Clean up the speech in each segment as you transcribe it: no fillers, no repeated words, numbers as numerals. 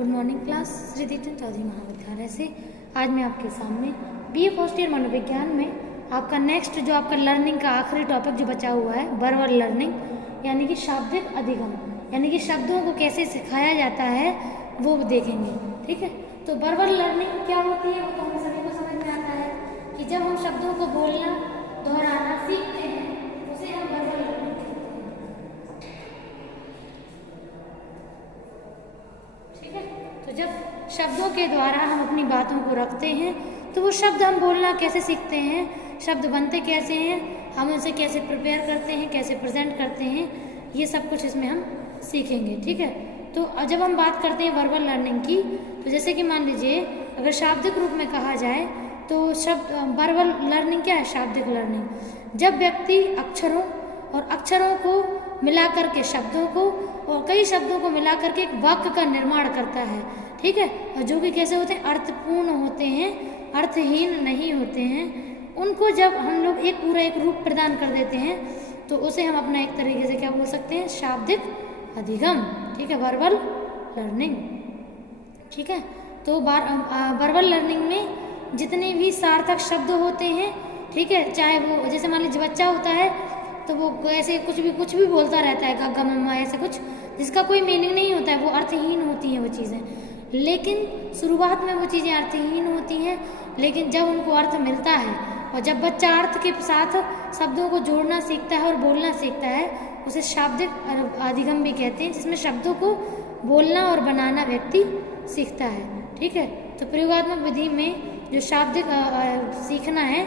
Good morning class Shri Deepchand Chaudhary Mahavidyalaya से। आज मैं आपके सामने बीए फर्स्ट ईयर मनोविज्ञान में आपका नेक्स्ट जो आपका लर्निंग का आखिरी टॉपिक जो बचा हुआ है वर्बल लर्निंग, यानी कि शाब्दिक अधिगम, यानी कि शब्दों को कैसे सिखाया जाता है वो देखेंगे। ठीक है, तो वर्बल लर्निंग क्या होती है वो तो हम सभी को समझ में आता है कि जब हम शब्दों को बोलना दोहराना सीखते हैं उसे हम वर्बल लर्निंग कहते हैं। ठीक है, तो जब शब्दों के द्वारा हम अपनी बातों को रखते हैं तो वो शब्द हम बोलना कैसे सीखते हैं, शब्द बनते कैसे हैं, हम उनसे कैसे प्रिपेयर करते हैं, कैसे प्रेजेंट करते हैं, ये सब कुछ इसमें हम सीखेंगे। ठीक है, तो जब हम बात करते हैं वर्बल लर्निंग की, तो जैसे कि मान लीजिए अगर शाब्दिक रूप में कहा जाए तो शब्द वर्बल लर्निंग क्या है? शाब्दिक लर्निंग जब व्यक्ति अक्षरों को मिलाकर के शब्दों को और कई शब्दों को मिलाकर के एक वाक्य का निर्माण करता है। ठीक है, और जो कि कैसे होते हैं? अर्थपूर्ण होते हैं, अर्थहीन नहीं होते हैं। उनको जब हम लोग एक पूरा एक रूप प्रदान कर देते हैं तो उसे हम अपना एक तरीके से क्या बोल सकते हैं? शाब्दिक अधिगम। ठीक है, वर्बल लर्निंग। ठीक है, तो वर्बल लर्निंग में जितने भी सार्थक शब्द होते हैं, ठीक है, चाहे वो जैसे मान लीजिए बच्चा होता है तो वो ऐसे कुछ भी बोलता रहता है, गग्गा मम्मा ऐसे कुछ, जिसका कोई मीनिंग नहीं होता है, वो अर्थहीन होती हैं वो चीज़ें। लेकिन शुरुआत में वो चीज़ें अर्थहीन होती हैं, लेकिन जब उनको अर्थ मिलता है और जब बच्चा अर्थ के साथ शब्दों को जोड़ना सीखता है और बोलना सीखता है, उसे शाब्दिक अधिगम भी कहते हैं, जिसमें शब्दों को बोलना और बनाना व्यक्ति सीखता है। ठीक है, तो प्रयोगात्मक विधि में जो शाब्दिक सीखना है,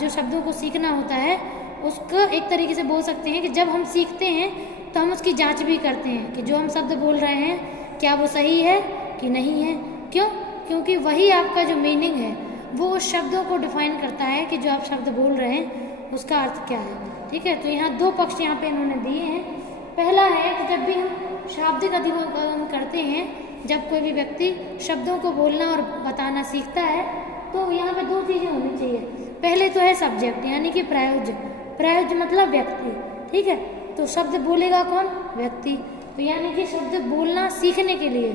जो शब्दों को सीखना होता है, उसको एक तरीके से बोल सकते हैं कि जब हम सीखते हैं तो हम उसकी जांच भी करते हैं कि जो हम शब्द बोल रहे हैं क्या वो सही है कि नहीं है। क्यों? क्योंकि वही आपका जो मीनिंग है वो उस शब्दों को डिफाइन करता है कि जो आप शब्द बोल रहे हैं उसका अर्थ क्या है। ठीक है, तो यहाँ दो पक्ष यहाँ पे इन्होंने दिए हैं। पहला है कि जब भी हम शाब्दिक अधिगम करते हैं, जब कोई भी व्यक्ति शब्दों को बोलना और बताना सीखता है तो यहाँ पे दो चीज़ें होनी चाहिए। पहले तो है सब्जेक्ट, यानी कि प्रायोज्य मतलब व्यक्ति। ठीक है, तो शब्द बोलेगा कौन? व्यक्ति। तो यानी कि शब्द बोलना सीखने के लिए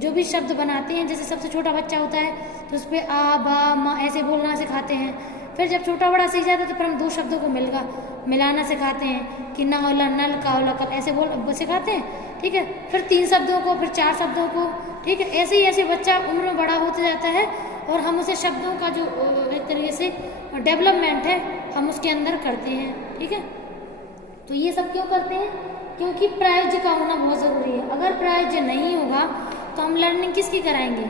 जो भी शब्द बनाते हैं, जैसे सबसे छोटा बच्चा होता है तो उस पर आ बा मा ऐसे बोलना सिखाते हैं। फिर जब छोटा बड़ा सीख जाता है तो फिर हम दो शब्दों को मिलाना सिखाते हैं कि ना ओला नल का ओला कल ऐसे बोल सिखाते हैं। ठीक है, फिर 3 शब्दों को, फिर 4 शब्दों को। ठीक है, ऐसे ही ऐसे बच्चा उम्र में बड़ा होते जाता है और हम उसे शब्दों का जो एक तरीके से डेवलपमेंट है हम उसके अंदर करते हैं। ठीक है, तो ये सब क्यों करते हैं? क्योंकि प्रायोज्य का होना बहुत ज़रूरी है। अगर प्रायोज्य नहीं होगा तो हम लर्निंग किसकी कराएंगे?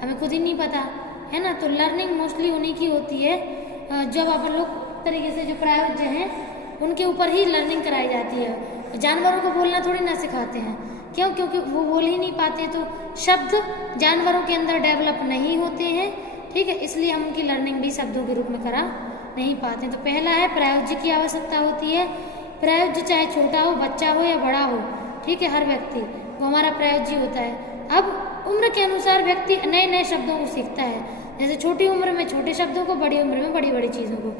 हमें खुद ही नहीं पता है ना। तो लर्निंग मोस्टली उन्हीं की होती है जब आप लोग तरीके से जो प्रायोज्य हैं उनके ऊपर ही लर्निंग कराई जाती है। जानवरों को बोलना थोड़ी ना सिखाते हैं। क्यों? क्योंकि वो बोल ही नहीं पाते, तो शब्द जानवरों के अंदर डेवलप नहीं होते हैं। ठीक है, इसलिए हम उनकी लर्निंग भी शब्दों के रूप में करा नहीं पाते। तो पहला है प्रायोज्य की आवश्यकता होती है। प्रायोज्य चाहे छोटा हो, बच्चा हो या बड़ा हो, ठीक है, हर व्यक्ति वो हमारा प्रायोज्य होता है। अब उम्र के अनुसार व्यक्ति नए नए शब्दों को सीखता है, जैसे छोटी उम्र में छोटे शब्दों को, बड़ी उम्र में बड़ी बड़ी चीज़ों को।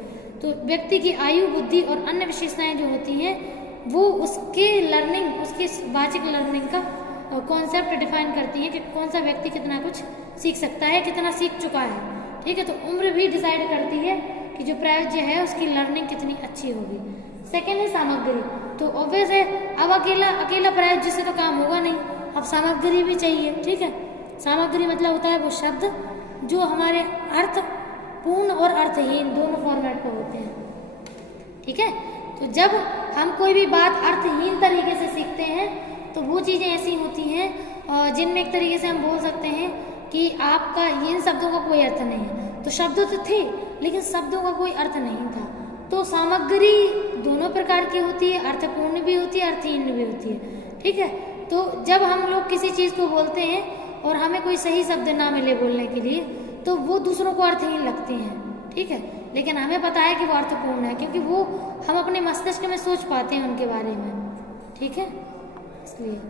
तो व्यक्ति की आयु, बुद्धि और अन्य विशेषताएं जो होती हैं वो उसके वाचिक लर्निंग का कॉन्सेप्ट डिफाइन करती हैं कि कौन सा व्यक्ति कितना कुछ सीख सकता है, कितना सीख चुका है। ठीक है, तो उम्र भी डिसाइड करती है कि जो प्रायोज्य है उसकी लर्निंग कितनी अच्छी होगी। सेकेंड है सामग्री। तो ऑब्वियस है, अब अकेला प्रायोज्य से तो काम होगा नहीं, अब सामग्री भी चाहिए। ठीक है, सामग्री मतलब होता है वो शब्द जो हमारे अर्थपूर्ण और अर्थहीन दोनों फॉर्मेट पर होते हैं। ठीक है, तो जब हम कोई भी बात अर्थहीन तरीके से सीखते हैं तो वो चीज़ें ऐसी होती हैं जिनमें एक तरीके से हम बोल सकते हैं कि आपका इन शब्दों का कोई अर्थ नहीं है। तो शब्द तो थे लेकिन शब्दों का कोई अर्थ नहीं था। तो सामग्री दोनों प्रकार की होती है, अर्थपूर्ण भी होती है, अर्थहीन भी होती है। ठीक है, तो जब हम लोग किसी चीज़ को बोलते हैं और हमें कोई सही शब्द ना मिले बोलने के लिए तो वो दूसरों को अर्थहीन लगती हैं। ठीक है, लेकिन हमें पता है कि वो अर्थपूर्ण है क्योंकि वो हम अपने मस्तिष्क में सोच पाते हैं उनके बारे में। ठीक है, इसलिए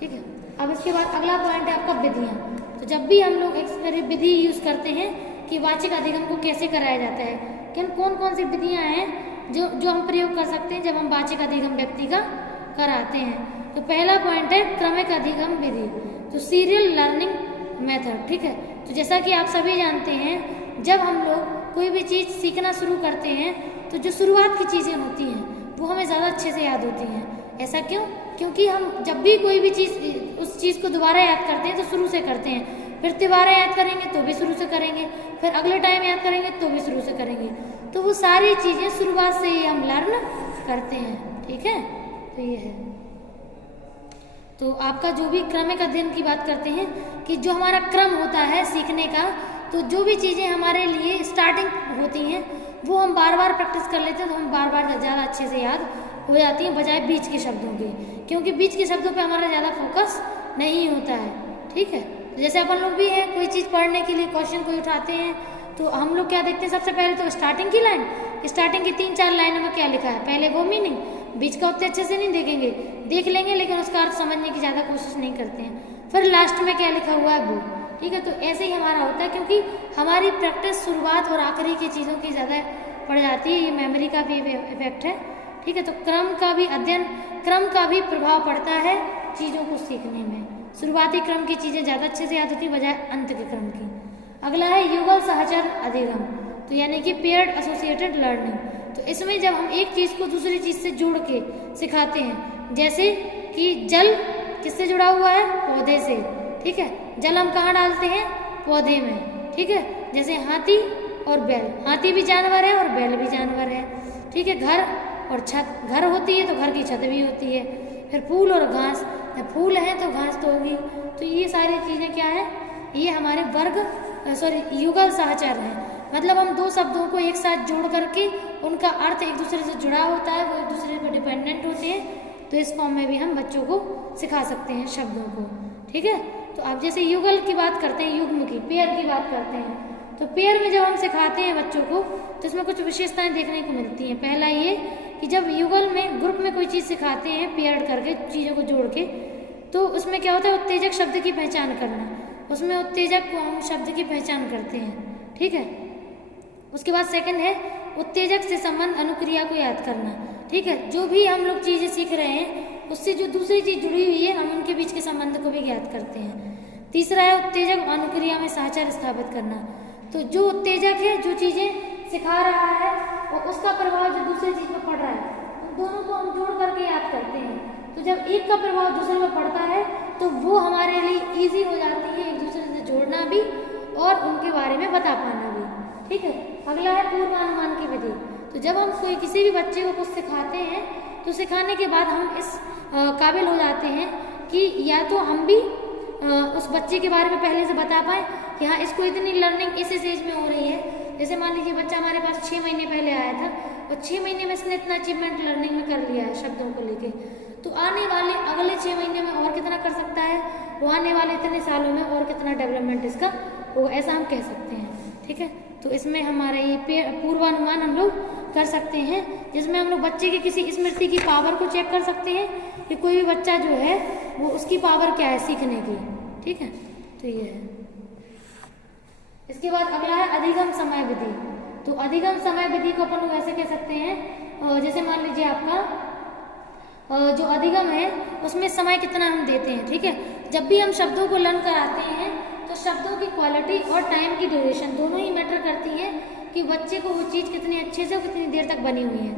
ठीक है। अब इसके बाद अगला पॉइंट है आपका विधियाँ। तो जब भी हम लोग विधि यूज़ करते हैं कि वाचिक अधिगम को कैसे कराया जाता है, कौन कौन सी विधियाँ हैं जो हम प्रयोग कर सकते हैं जब हम वाचिक अधिगम व्यक्ति का कराते हैं। तो पहला पॉइंट है क्रमिक अधिगम विधि। तो सीरियल लर्निंग मेथड, ठीक है। तो जैसा कि आप सभी जानते हैं, जब हम लोग कोई भी चीज़ सीखना शुरू करते हैं तो जो शुरुआत की चीज़ें होती हैं वो हमें ज़्यादा अच्छे से याद होती हैं। ऐसा क्यों? क्योंकि हम जब भी कोई भी चीज़ उस चीज़ को दोबारा याद करते हैं तो शुरू से करते हैं, फिर दोबारा याद करेंगे तो भी शुरू से करेंगे, फिर अगले टाइम याद करेंगे तो भी शुरू से करेंगे। तो वो सारी चीज़ें शुरुआत से ही हम लर्न करते हैं, ठीक है। तो ये है। तो आपका जो भी क्रमिक अध्ययन की बात करते हैं कि जो हमारा क्रम होता है सीखने का, तो जो भी चीज़ें हमारे लिए स्टार्टिंग होती हैं वो हम बार बार प्रैक्टिस कर लेते हैं तो हम बार बार ज़्यादा अच्छे से याद हो जाती हैं, बजाय बीच के शब्दों के, क्योंकि बीच के शब्दों पे हमारा ज़्यादा फोकस नहीं होता है, ठीक है। तो जैसे अपन लोग भी हैं, कोई चीज़ पढ़ने के लिए क्वेश्चन कोई उठाते हैं तो हम लोग क्या देखते हैं, सबसे पहले तो स्टार्टिंग की लाइन, स्टार्टिंग की 3-4 लाइनों में क्या लिखा है, पहले वो मीनिंग, बीच का उतने अच्छे से नहीं देखेंगे, देख लेंगे लेकिन उसका अर्थ समझने की ज़्यादा कोशिश नहीं करते हैं, फिर लास्ट में क्या लिखा हुआ है वो, ठीक है। तो ऐसे ही हमारा होता है, क्योंकि हमारी प्रैक्टिस शुरुआत और आखिरी की चीज़ों की ज़्यादा पड़ जाती है, ये मेमोरी का भी इफेक्ट है, ठीक है। तो क्रम का भी अध्ययन, क्रम का भी प्रभाव पड़ता है चीज़ों को सीखने में। शुरुआती क्रम की चीज़ें ज़्यादा अच्छे से याद होती है बजाय अंत के क्रम की। अगला है युगल सहचर अधिगम, तो यानी कि पेयर्ड एसोसिएटेड लर्निंग। तो इसमें जब हम एक चीज़ को दूसरी चीज़ से जोड़ के सिखाते हैं, जैसे कि जल किससे जुड़ा हुआ है, पौधे से, ठीक है। जल हम कहाँ डालते हैं, पौधे में, ठीक है। जैसे हाथी और बैल, हाथी भी जानवर है और बैल भी जानवर है, ठीक है। घर और छत, घर होती है तो घर की छत भी होती है, फिर फूल और घास, फूल है तो घास तो होगी। तो ये सारी चीज़ें क्या है, ये हमारे युगल सहचर है, मतलब हम दो शब्दों को एक साथ जोड़ करके उनका अर्थ एक दूसरे से जुड़ा होता है, वो एक दूसरे पर डिपेंडेंट होते हैं। तो इस फॉर्म में भी हम बच्चों को सिखा सकते हैं शब्दों को, ठीक है। तो आप जैसे युगल की बात करते हैं, युग्म की, पेयर की बात करते हैं, तो पेयर में जब हम सिखाते हैं बच्चों को तो इसमें कुछ विशेषताएं देखने को मिलती हैं। पहला ये कि जब युगल में ग्रुप में कोई चीज़ सिखाते हैं पेयर करके, चीज़ों को जोड़ के, तो उसमें क्या होता है, उत्तेजक शब्द की पहचान करना, उसमें उत्तेजक को हम शब्द की पहचान करते हैं, ठीक है। उसके बाद सेकंड है उत्तेजक से संबंध अनुक्रिया को याद करना, ठीक है। जो भी हम लोग चीज़ें सीख रहे हैं उससे जो दूसरी चीज़ जुड़ी हुई है हम उनके बीच के संबंध को भी ज्ञात करते हैं। तीसरा है उत्तेजक अनुक्रिया में सहचर स्थापित करना, तो जो उत्तेजक है, जो चीज़ें सिखा रहा है और उसका प्रभाव जो दूसरी चीज़ में पड़ रहा है, उन दोनों को हम जोड़ करके याद करते हैं। तो जब एक का प्रभाव दूसरे में पड़ता है तो वो हमारे लिए ईजी हो जाती है एक दूसरे से जोड़ना भी और उनके बारे में बता पाना भी, ठीक है। अगला है पूर्वानुमान की विधि, तो जब हम कोई किसी भी बच्चे को कुछ सिखाते हैं तो सिखाने के बाद हम इस काबिल हो जाते हैं कि या तो हम भी उस बच्चे के बारे में पहले से बता पाएँ कि हाँ इसको इतनी लर्निंग इस एज में हो रही है। जैसे मान लीजिए बच्चा हमारे पास 6 महीने पहले आया था और 6 महीने में इसने इतना अचीवमेंट लर्निंग में कर लिया है शब्दों को लेके, तो आने वाले अगले 6 महीने में और कितना कर सकता है, वो आने वाले इतने सालों में और कितना डेवलपमेंट इसका हो, ऐसा हम कह सकते हैं, ठीक है। तो इसमें हमारा ये पूर्वानुमान हम लोग कर सकते हैं, जिसमें हम लोग बच्चे की किसी स्मृति की पावर को चेक कर सकते हैं कि कोई भी बच्चा जो है वो उसकी पावर क्या है सीखने की, ठीक है। तो ये है। इसके बाद अगला है अधिगम समय विधि, तो अधिगम समय विधि को अपन लोग ऐसे कह सकते हैं, जैसे मान लीजिए आपका जो अधिगम है उसमें समय कितना हम देते हैं, ठीक है। जब भी हम शब्दों को लर्न कराते हैं तो शब्दों की क्वालिटी और टाइम की ड्यूरेशन दोनों ही मैटर करती है कि बच्चे को वो चीज़ कितनी अच्छे से और कितनी देर तक बनी हुई है,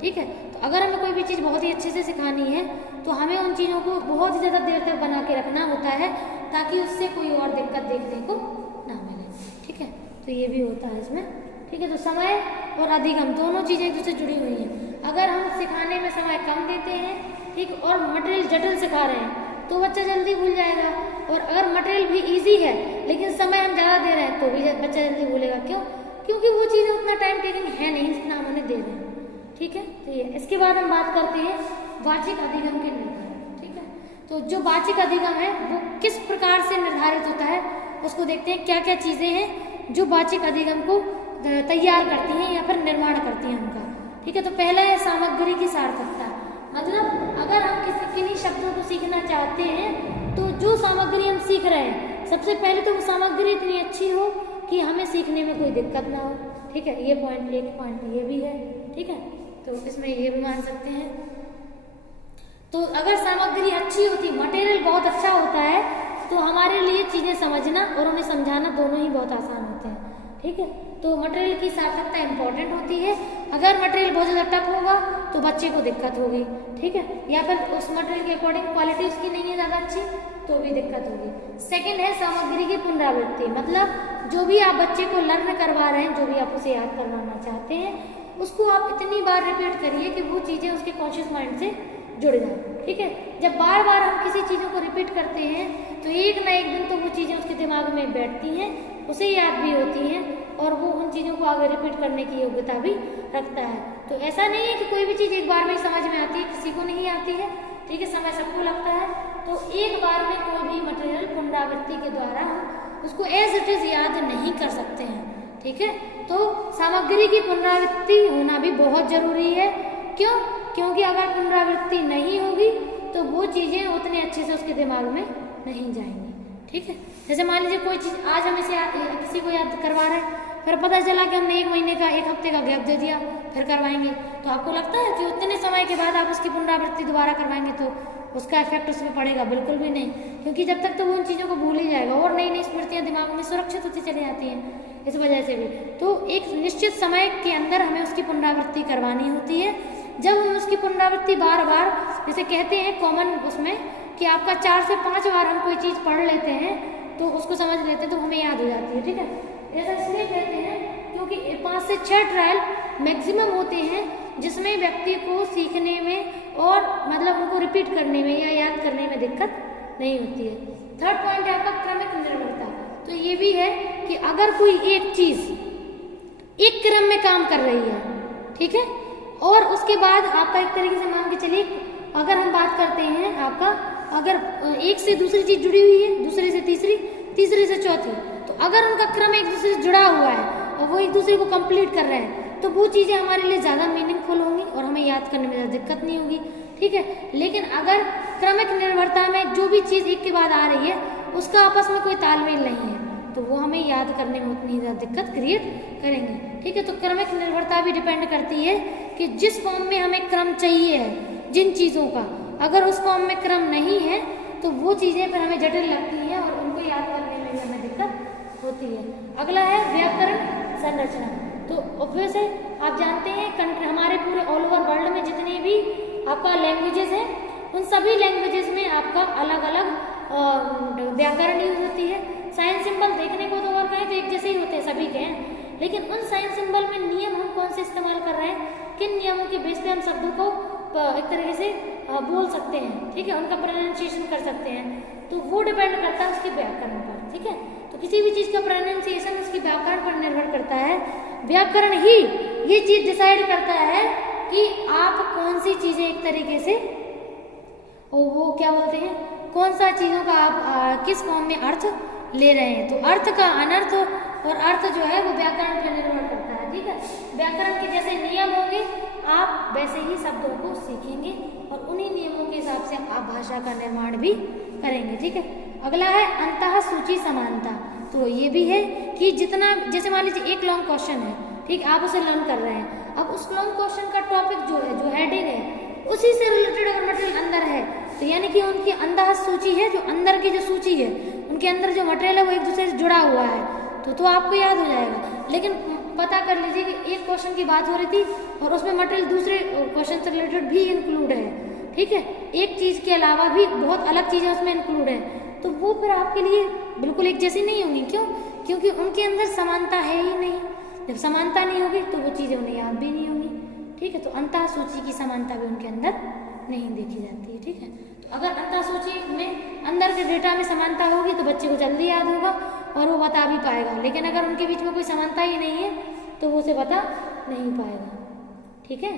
ठीक है। तो अगर हमें कोई भी चीज़ बहुत ही अच्छे से सिखानी है तो हमें उन चीज़ों को बहुत ही ज़्यादा देर तक बना के रखना होता है ताकि उससे कोई और दिक्कत देखने को ना मिले, ठीक है। तो ये भी होता है इसमें, ठीक है। तो समय और अधिगम दोनों चीज़ें एक दूसरे से जुड़ी हुई हैं। अगर हम सिखाने में समय कम देते हैं, ठीक, और मटेरियल जटिल सिखा रहे हैं तो बच्चा जल्दी भूल जाएगा, और अगर मटेरियल भी इजी है लेकिन समय हम ज़्यादा दे रहे हैं तो भी बच्चा जल्दी भूलेगा। क्यों? क्योंकि वो चीज़ें उतना टाइम टेकिंग है नहीं जितना हम उन्हें दे रहे हैं, ठीक है। तो ये इसके बाद हम बात करते हैं वाचिक अधिगम के निर्धारण, ठीक है। तो जो वाचिक अधिगम है वो किस प्रकार से निर्धारित होता है उसको देखते हैं, क्या क्या चीज़ें हैं जो वाचिक अधिगम को तैयार करती हैं या फिर निर्माण करती हैं उनका, ठीक है। तो पहला है सामग्री की सार्थकता, मतलब अगर हम किन्हीं शब्दों को सीखना चाहते हैं तो जो सामग्री हम सीख रहे हैं सबसे पहले तो वो सामग्री इतनी अच्छी हो कि हमें सीखने में कोई दिक्कत ना हो, ठीक है। ये पॉइंट एक पॉइंट ये भी है, ठीक है। तो इसमें ये भी मान सकते हैं। तो अगर सामग्री अच्छी होती, मटेरियल बहुत अच्छा होता है तो चीज़ें समझना और उन्हें समझाना दोनों ही बहुत आसान होते हैं। ठीक है, तो मटेरियल की सार्थकता इम्पोर्टेंट होती है। अगर मटेरियल बहुत ज़्यादा टफ होगा तो बच्चे को दिक्कत होगी। ठीक है, या फिर उस मटेरियल के अकॉर्डिंग क्वालिटी उसकी नहीं है ज़्यादा अच्छी तो भी दिक्कत होगी। सेकंड है सामग्री की पुनरावृत्ति, मतलब जो भी आप बच्चे को लर्न करवा रहे हैं, जो भी आप उसे याद करवाना चाहते हैं, उसको आप इतनी बार रिपीट करिए कि वो चीज़ें उसके कॉन्शियस माइंड से जुड़ जाए। ठीक है, जब बार बार हम किसी चीज़ों को रिपीट करते हैं तो एक ना एक दिन तो वो चीज़ें उसके दिमाग में बैठती हैं, उसे याद भी होती हैं और वो उन चीज़ों को आगे रिपीट करने की योग्यता भी रखता है। तो ऐसा नहीं है कि कोई भी चीज़ एक बार में समझ में आती है, किसी को नहीं आती है। ठीक है, समय सबको लगता है। तो एक बार में कोई भी मटेरियल पुनरावृत्ति के द्वारा हम उसको एज इट इज़ याद नहीं कर सकते हैं। ठीक है, तो सामग्री की पुनरावृत्ति होना भी बहुत जरूरी है। क्यों? क्योंकि अगर पुनरावृत्ति नहीं होगी तो वो चीज़ें उतने अच्छे से उसके दिमाग में नहीं जाएंगी। ठीक है, जैसे मान लीजिए कोई चीज़ आज हम इसे किसी को याद करवा रहे हैं, फिर पता चला कि हमने 1 महीने का 1 हफ्ते का गैप दे दिया, फिर करवाएंगे, तो आपको लगता है कि उतने समय के बाद आप उसकी पुनरावृत्ति दोबारा करवाएंगे तो उसका इफेक्ट उस पर पड़ेगा? बिल्कुल भी नहीं, क्योंकि जब तक तो वो उन चीज़ों को भूल ही जाएगा और नई नई स्मृतियाँ दिमाग में सुरक्षित होती चली जाती हैं। इस वजह से भी तो एक निश्चित समय के अंदर हमें उसकी पुनरावृत्ति करवानी होती है। जब हम उसकी पुनरावृत्ति बार बार, जैसे कहते हैं कॉमन उसमें कि आपका 4 से 5 बार हम कोई चीज़ पढ़ लेते हैं तो उसको समझ लेते हैं तो हमें याद हो जाती है। ठीक है, ऐसा इसलिए कहते हैं क्योंकि 5 से 6 ट्रायल मैक्सिमम होते हैं जिसमें व्यक्ति को सीखने में और मतलब उनको रिपीट करने में या याद करने में दिक्कत नहीं होती है। थर्ड पॉइंट है आपका क्रमिक निर्भरता। तो ये भी है कि अगर कोई एक चीज़ एक क्रम में काम कर रही है, ठीक है, और उसके बाद आपका एक तरीके से मान के चलिए, अगर हम बात करते हैं आपका अगर एक से दूसरी चीज़ जुड़ी हुई है, दूसरे से तीसरी, तीसरे से चौथी, तो अगर उनका क्रम एक दूसरे से जुड़ा हुआ है और वो एक दूसरे को कंप्लीट कर रहे हैं तो वो चीज़ें हमारे लिए ज़्यादा मीनिंगफुल होंगी और हमें याद करने में ज़्यादा दिक्कत नहीं होगी। ठीक है, लेकिन अगर क्रमिक निर्भरता में जो भी चीज़ एक के बाद आ रही है उसका आपस में कोई तालमेल नहीं है तो वो हमें याद करने में उतनी ज़्यादा दिक्कत क्रिएट करेंगे। ठीक है, तो क्रमिक निर्भरता भी डिपेंड करती है कि जिस फॉर्म में हमें क्रम चाहिए है जिन चीज़ों का, अगर उस फॉर्म में क्रम नहीं है तो वो चीज़ें फिर हमें जटिल लगती हैं और उनको याद करने में भी हमें दिक्कत होती है। अगला है व्याकरण संरचना। तो ऑब्वियस है, आप जानते हैं हमारे पूरे ऑल ओवर वर्ल्ड में जितनी भी आपका लैंग्वेजेस हैं उन सभी लैंग्वेजेस में आपका अलग अलग व्याकरण यूज होती है। साइन सिंबल देखने को तो और कहें तो एक जैसे ही होते हैं, सभी के हैं, लेकिन उन साइन सिंबल में नियम हम कौन से इस्तेमाल कर रहे हैं, किन नियमों के बेस पे हम शब्दों को एक तरीके से बोल सकते हैं। ठीक है, उनका प्रोनाउंसिएशन कर सकते हैं, तो वो डिपेंड करता है उसके व्याकरण पर। ठीक है, तो किसी भी चीज़ का प्रोनाउंसिएशन उसके व्याकरण पर निर्भर करता है। व्याकरण ही ये चीज़ डिसाइड करता है कि आप कौन सी चीज़ें एक तरीके से वो क्या बोलते हैं, कौन सा चीज़ों का आप किस फॉर्म में अर्थ ले रहे हैं। तो अर्थ का अनर्थ और अर्थ जो है वो व्याकरण पर निर्भर करता है। ठीक है, व्याकरण के जैसे नियम होंगे आप वैसे ही शब्दों को सीखेंगे और उन्हीं नियमों के हिसाब से आप भाषा का निर्माण भी करेंगे। ठीक है, अगला है अंतः सूची समानता। तो ये भी है कि जितना, जैसे मान लीजिए एक लॉन्ग क्वेश्चन है, ठीक, आप उसे लर्न कर रहे हैं, अब उस लॉन्ग क्वेश्चन का टॉपिक जो है, जो हेडिंग है, उसी से रिलेटेड अगर मटेरियल अंदर है तो यानी कि उनकी अंतः सूची है, जो अंदर की जो सूची है, उनके अंदर जो मटेरियल है वो एक दूसरे से जुड़ा हुआ है तो आपको याद हो जाएगा। लेकिन पता कर लीजिए कि एक क्वेश्चन की बात हो रही थी और उसमें मटेरियल दूसरे क्वेश्चन से रिलेटेड भी इंक्लूड है। ठीक है, एक चीज़ के अलावा भी बहुत अलग चीज़ें उसमें इंक्लूड है, तो वो फिर आपके लिए बिल्कुल एक जैसी नहीं होंगी। क्यों? क्योंकि उनके अंदर समानता है ही नहीं। जब समानता नहीं होगी तो वो चीज़ें उन्हें याद भी नहीं होंगी। ठीक है, तो अंतः सूची की समानता भी उनके अंदर नहीं देखी जाती है। ठीक है, तो अगर अंतः सूची में अंदर के डेटा में समानता होगी तो बच्चे को जल्दी याद होगा और वो बता भी पाएगा, लेकिन अगर उनके बीच में कोई समानता ही नहीं है तो वो उसे बता नहीं पाएगा। ठीक है,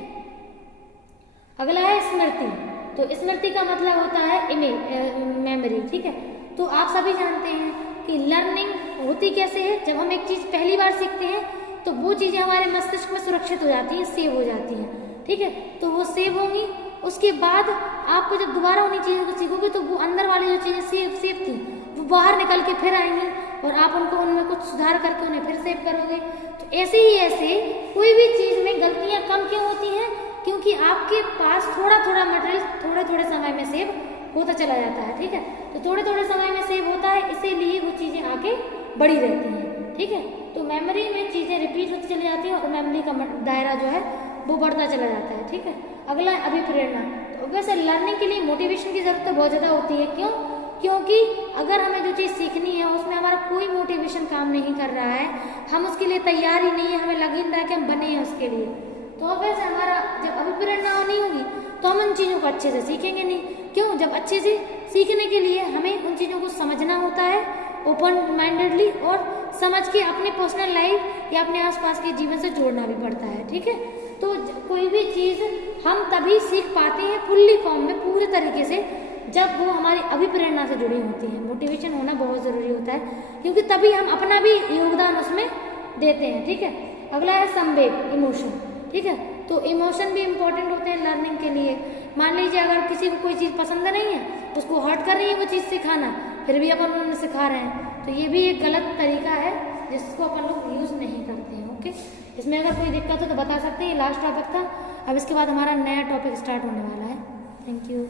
अगला है स्मृति। तो स्मृति का मतलब होता है मेमोरी। ठीक है, तो आप सभी जानते हैं कि लर्निंग होती कैसे है, जब हम एक चीज़ पहली बार सीखते हैं तो वो चीज़ें हमारे मस्तिष्क में सुरक्षित हो जाती हैं, सेव हो जाती हैं। ठीक है, तो वो सेव होंगी, उसके बाद आपको जब दोबारा उन्हीं चीज़ों को सीखोगे तो वो अंदर वाली जो चीज़ें सेव थी वो बाहर निकल के फिर आएंगी और आप उनको उनमें कुछ सुधार करके उन्हें फिर सेव करोगे। तो ऐसे ही ऐसे कोई भी चीज़ में गलतियाँ कम क्यों होती हैं, क्योंकि आपके पास थोड़ा थोड़ा मटेरियल थोड़े थोड़े समय में सेव होता चला जाता है। ठीक है, तो थोड़े थोड़े समय में सेव होता है, इसीलिए वो आगे बढ़ी रहती हैं, ठीक है। तो मेमोरी में चीज़ें रिपीट होती चली जाती हैं और मेमोरी का दायरा जो है वो बढ़ता चला जाता है, ठीक है। अगला है अभिप्रेरणा। तो वैसे लर्निंग के लिए मोटिवेशन की ज़रूरत तो बहुत ज़्यादा होती है, क्यों? क्योंकि अगर हमें जो चीज़ सीखनी है उसमें हमारा कोई मोटिवेशन काम नहीं कर रहा है, हम उसके लिए तैयार ही नहीं है, हमें लग ही नहीं रहा है कि हम बने हैं उसके लिए, तो वैसे हमारा जब अभिप्रेरणा नहीं होगी तो हम उन चीज़ों को अच्छे से सीखेंगे नहीं। क्यों? जब अच्छे से सीखने के लिए हमें उन चीज़ों को समझना होता है ओपन माइंडेडली, और समझ के अपने पर्सनल लाइफ या अपने आसपास के जीवन से जोड़ना भी पड़ता है, ठीक है। तो कोई भी चीज़ हम तभी सीख पाते हैं फुल्ली फॉर्म में, पूरे तरीके से, जब वो हमारी अभिप्रेरणा से जुड़ी होती है। मोटिवेशन होना बहुत ज़रूरी होता है, क्योंकि तभी हम अपना भी योगदान उसमें देते हैं, ठीक है। अगला है संवेग, इमोशन, ठीक है। तो इमोशन भी इम्पोर्टेंट होते हैं लर्निंग के लिए। मान लीजिए अगर किसी को कोई चीज़ पसंद नहीं है, उसको हर्ट कर रही है वो चीज़ सिखाना, फिर भी अपन उन्हें सिखा रहे हैं, तो ये भी एक गलत तरीका है जिसको अपन लोग यूज़ नहीं करते हैं, ओके। इसमें अगर कोई दिक्कत हो तो बता सकते हैं। ये लास्ट टॉपिक था, अब इसके बाद हमारा नया टॉपिक स्टार्ट होने वाला है। Thank you.